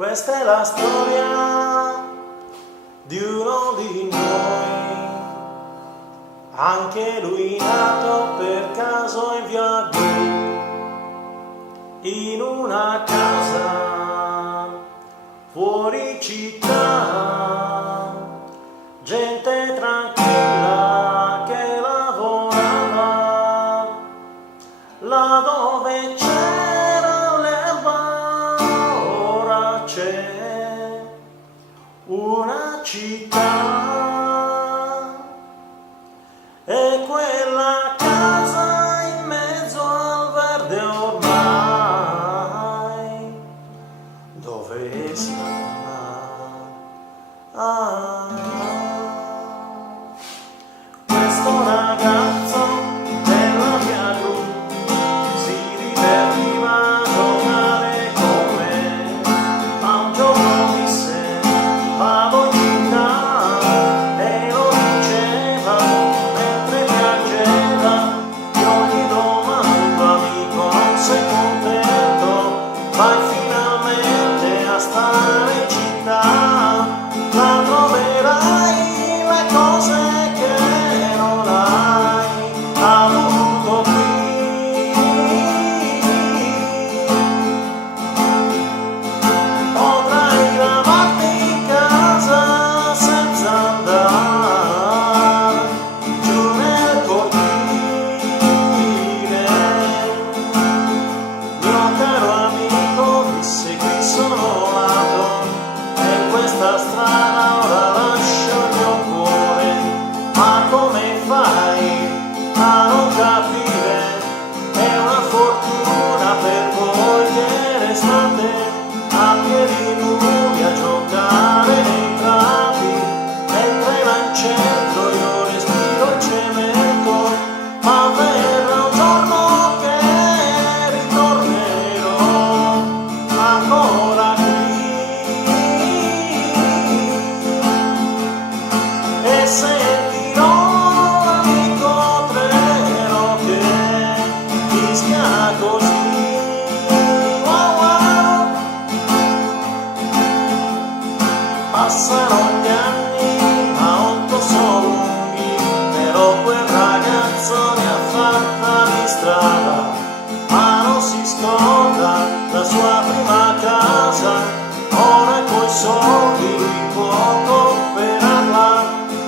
Questa è la storia di uno di noi, anche lui nato per caso in via Gru, in una casa fuori città, gente tranquilla che lavorava, là dove c'era l'erba ora c'è una città, e quella casa in mezzo al verde ormai, dove sta? Questo ragazzo della via Gru si divertiva a giocare con me, ma un giorno disse vado in città, e lo diceva mentre piangeva. Io gli domando, amico, non sei contento? Vai finalmente a stare in città, la troverai le cose che non hai avuto qui. Potrai lavarti in casa senza andare giù nel cortile. Mio caro amico, disse, qui sono nato, e questa strada ora lascio il mio cuore. Ma come fai a non capire? È una fortuna per voi che restate a piedi nudi a giocare nei prati, mentre là in centro io respiro il cemento. Ma verrà un giorno che ritornerò ancora qui, e sentirò l'amico treno che fischia così. Wow, wow. Passano gli anni, ma 8 sono lunghi, però quel ragazzo ne ha fatta di strada, ma non si scorda la sua prima casa. Ora coi soldi lui può comprarla,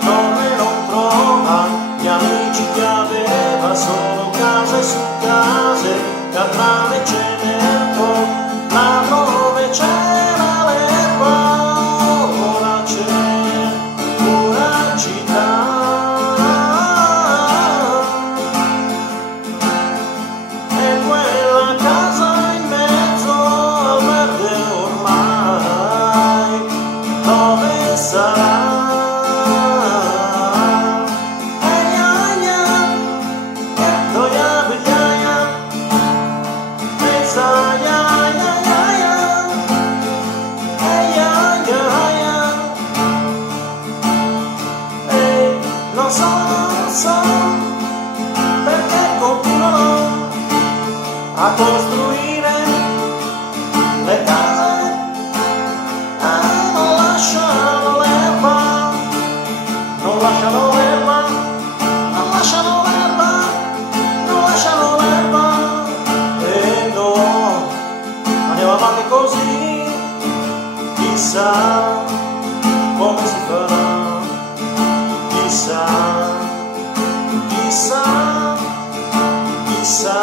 torna e non trova gli amici che aveva, solo case su case, catrame e cemento. Là dove c'era l'erba ora c'è una città, e quella casa in mezzo al verde ormai, dove sarà? Non so perché continuano a costruire le case, non lasciano l'erba, non lasciano l'erba, non lasciano l'erba, non lasciano l'erba, e no, andiamo avanti così, chissà come si farà. Chissà, chissà, chissà.